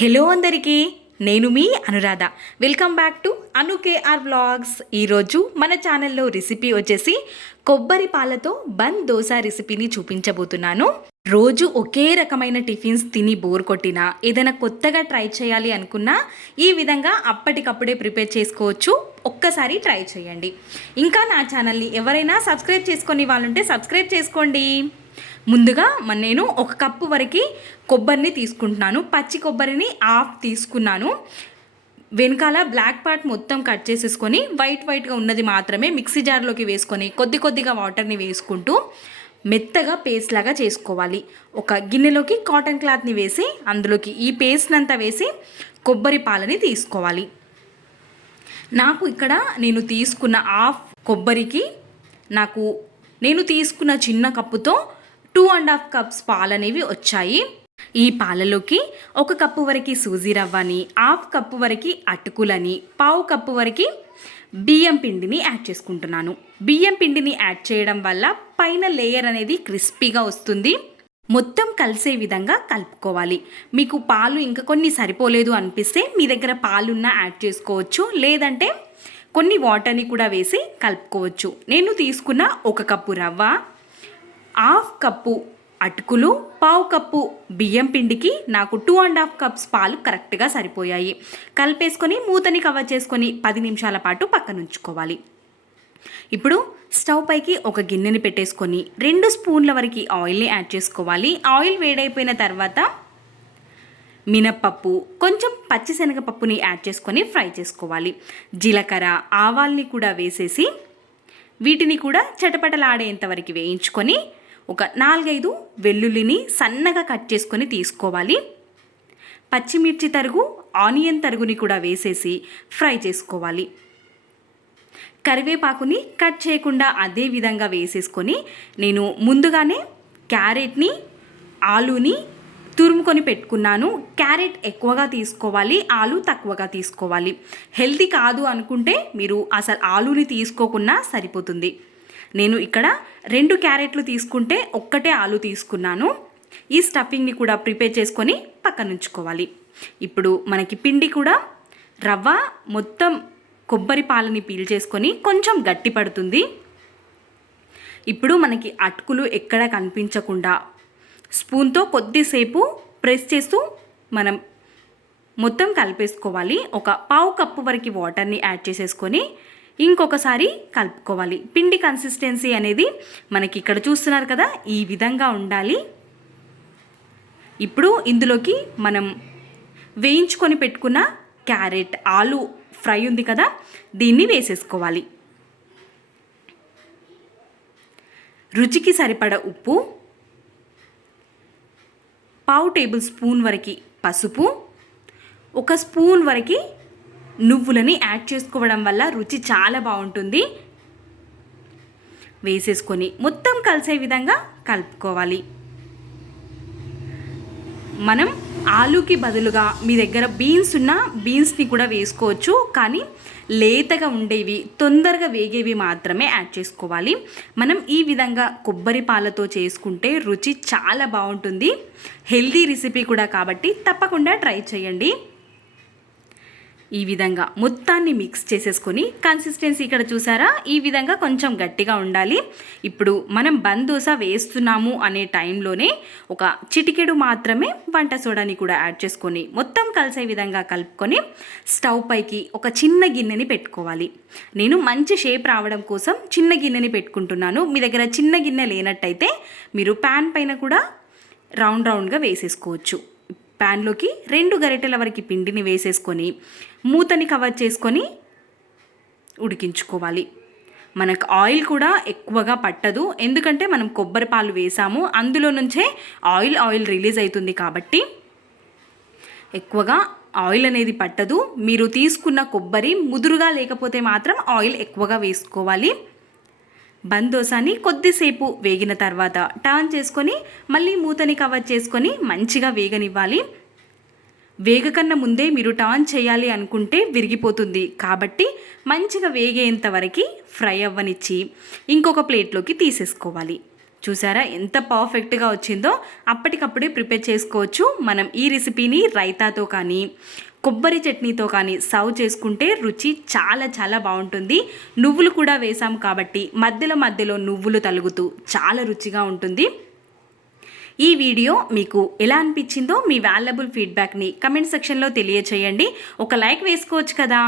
Hello అందరికీ నేను మీ Anuradha. Welcome back to Anu KR vlogs ఈరోజు మన ఛానల్లో రెసిపీ వచ్చేసి కొబ్బరి పాలతో బన్ దోశ రెసిపీని చూపించబోతున్నాను. రోజు ఒకే రకమైన టిఫిన్స్ తిని బోర్ కొట్టినా ఏదైనా కొత్తగా ట్రై చేయాలి అనుకున్నా ఈ విధంగా అప్పటికప్పుడే ప్రిపేర్ చేసుకోవచ్చు. ఒక్కసారి ట్రై చేయండి. ఇంకా నా ఛానల్ని ఎవరైనా సబ్స్క్రైబ్ చేసుకొని వాళ్ళుంటే సబ్స్క్రైబ్ చేసుకోండి. ముందుగా మ- నేను ఒక కప్పు వరకు కొబ్బరిని తీసుకుంటున్నాను. పచ్చి కొబ్బరిని హాఫ్ తీసుకున్నాను. వెనకాల బ్లాక్ పార్ట్ మొత్తం కట్ చేసేసుకొని వైట్ వైట్గా ఉన్నది మాత్రమే మిక్సీ జార్లోకి వేసుకొని కొద్ది కొద్దిగా వాటర్ని వేసుకుంటూ మెత్తగా పేస్ట్ లాగా చేసుకోవాలి. ఒక గిన్నెలోకి కాటన్ క్లాత్ని వేసి అందులోకి ఈ పేస్ట్ అంతా వేసి కొబ్బరి పాలని తీసుకోవాలి. నాకు ఇక్కడ నేను తీసుకున్న హాఫ్ కొబ్బరికి నాకు నేను తీసుకున్న చిన్న కప్పుతో టూ అండ్ హాఫ్ కప్స్ పాలు అనేవి వచ్చాయి. ఈ పాలలోకి ఒక కప్పు వరకు సూజీ రవ్వని హాఫ్ కప్పు వరకు అటుకులని పావు కప్పు వరకు బియ్యం పిండిని యాడ్ చేసుకుంటున్నాను. బియ్యం పిండిని యాడ్ చేయడం వల్ల పైన లేయర్ అనేది క్రిస్పీగా వస్తుంది. మొత్తం కలిసే విధంగా కలుపుకోవాలి. మీకు పాలు ఇంకా కొన్ని సరిపోలేదు అనిపిస్తే మీ దగ్గర పాలున్నా యాడ్ చేసుకోవచ్చు. లేదంటే కొన్ని వాటర్ని కూడా వేసి కలుపుకోవచ్చు. నేను తీసుకున్న ఒక కప్పు రవ్వ హాఫ్ కప్పు అటుకులు పావు కప్పు బియ్యం పిండికి నాకు టూ అండ్ హాఫ్ కప్స్ పాలు కరెక్ట్గా సరిపోయాయి. కలిపేసుకొని మూతని కవర్ చేసుకొని పది నిమిషాల పాటు పక్కన ఉంచుకోవాలి ఇప్పుడు స్టవ్ పైకి ఒక గిన్నెని పెట్టేసుకొని రెండు స్పూన్ల వరకు ఆయిల్ని యాడ్ చేసుకోవాలి. ఆయిల్ వేడైపోయిన తర్వాత మినప్పప్పు కొంచెం పచ్చిశనగపప్పుని యాడ్ చేసుకొని ఫ్రై చేసుకోవాలి. జీలకర్ర ఆవాల్ని కూడా వేసేసి వీటిని కూడా చటపటలాడేంత వరకు వేయించుకొని ఒక నాలుగైదు వెల్లుల్లిని సన్నగా కట్ చేసుకొని తీసుకోవాలి. పచ్చిమిర్చి తరుగు ఆనియన్ తరుగుని కూడా వేసేసి ఫ్రై చేసుకోవాలి. కరివేపాకుని కట్ చేయకుండా అదే విధంగా వేసేసుకొని నేను ముందుగానే క్యారెట్ని ఆలూని తురుముకొని పెట్టుకున్నాను. క్యారెట్ ఎక్కువగా తీసుకోవాలి ఆలు తక్కువగా తీసుకోవాలి. హెల్తీ కాదు అనుకుంటే మీరు అసలు ఆలుని తీసుకోకున్నా సరిపోతుంది. నేను ఇక్కడ రెండు క్యారెట్లు తీసుకుంటే ఒక్కటే ఆలు తీసుకున్నాను. ఈ స్టఫింగ్ని కూడా ప్రిపేర్ చేసుకొని పక్కన ఉంచుకోవాలి. ఇప్పుడు మనకి పిండి కూడా రవ్వ మొత్తం కొబ్బరి పాలని పీల్చేసుకొని కొంచెం గట్టి పడుతుంది. ఇప్పుడు మనకి అటుకులు ఎక్కడ కనిపించకుండా స్పూన్తో కొద్దిసేపు ప్రెస్ చేస్తూ మనం మొత్తం కలిపేసుకోవాలి. ఒక పావు కప్పు వరకు వాటర్ని యాడ్ చేసేసుకొని ఇంకొకసారి కలుపుకోవాలి. పిండి కన్సిస్టెన్సీ అనేది మనకి ఇక్కడ చూస్తున్నారు కదా ఈ విధంగా ఉండాలి. ఇప్పుడు ఇందులోకి మనం వేయించుకొని పెట్టుకున్న క్యారెట్ ఆలు ఫ్రై ఉంది కదా దీన్ని వేసేసుకోవాలి. రుచికి సరిపడ ఉప్పు పావు టేబుల్ స్పూన్ వరకు పసుపు ఒక స్పూన్ వరకు నువ్వులని యాడ్ చేసుకోవడం వల్ల రుచి చాలా బాగుంటుంది. వేసేసుకొని మొత్తం కలిసే విధంగా కలుపుకోవాలి. మనం ఆలూకి బదులుగా మీ దగ్గర బీన్స్ ఉన్న బీన్స్ని కూడా వేసుకోవచ్చు. కానీ లేతగా ఉండేవి తొందరగా వేగేవి మాత్రమే యాడ్ చేసుకోవాలి. మనం ఈ విధంగా కొబ్బరి పాలతో చేసుకుంటే రుచి చాలా బాగుంటుంది. హెల్దీ రెసిపీ కూడా కాబట్టి తప్పకుండా ట్రై చేయండి. ఈ విధంగా మొత్తాన్ని మిక్స్ చేసేసుకొని కన్సిస్టెన్సీ ఇక్కడ చూసారా? ఈ విధంగా కొంచెం గట్టిగా ఉండాలి. ఇప్పుడు మనం బన్ దోశ వేస్తున్నాము అనే టైంలోనే ఒక చిటికెడు మాత్రమే వంట సోడాని కూడా యాడ్ చేసుకొని మొత్తం కలిసే విధంగా కలుపుకొని స్టవ్ పైకి ఒక చిన్న గిన్నెని పెట్టుకోవాలి. నేను మంచి షేప్ రావడం కోసం చిన్న గిన్నెని పెట్టుకుంటున్నాను. మీ దగ్గర చిన్న గిన్నె లేనట్టయితే మీరు ప్యాన్ పైన కూడా రౌండ్ రౌండ్గా వేసేసుకోవచ్చు. ప్యాన్లోకి రెండు గరిటెల వరకు పిండిని వేసేసుకొని మూతని కవర్ చేసుకొని ఉడికించుకోవాలి. మనకు ఆయిల్ కూడా ఎక్కువగా పట్టదు. ఎందుకంటే మనం కొబ్బరి పాలు వేసాము. అందులో నుంచే ఆయిల్ ఆయిల్ రిలీజ్ అవుతుంది కాబట్టి ఎక్కువగా ఆయిల్ అనేది పట్టదు. మీరు తీసుకున్న కొబ్బరి ముదురుగా లేకపోతే మాత్రం ఆయిల్ ఎక్కువగా వేసుకోవాలి. బందోసాని కొద్దిసేపు వేగిన తర్వాత టర్న్ చేసుకొని మళ్ళీ మూతని కవర్ చేసుకొని మంచిగా వేగనివ్వాలి. వేగకన్నా ముందే మీరు టర్న్ చేయాలి అనుకుంటే విరిగిపోతుంది. కాబట్టి మంచిగా వేగేంత వరకు ఫ్రై అవ్వనిచ్చి ఇంకొక ప్లేట్లోకి తీసేసుకోవాలి. చూసారా ఎంత పర్ఫెక్ట్గా వచ్చిందో? అప్పటికప్పుడే ప్రిపేర్ చేసుకోవచ్చు. మనం ఈ రెసిపీని రైతాతో కానీ కొబ్బరి చట్నీతో కానీ సర్వ్ చేసుకుంటే రుచి చాలా చాలా బాగుంటుంది. నువ్వులు కూడా వేసాం కాబట్టి మధ్యలో మధ్యలో నువ్వులు తలుగుతూ చాలా రుచిగా ఉంటుంది. ఈ వీడియో మీకు ఎలా అనిపించిందో మీ వాల్యుబుల్ ఫీడ్బ్యాక్ని కమెంట్ సెక్షన్లో తెలియచేయండి. ఒక లైక్ వేసుకోవచ్చు కదా.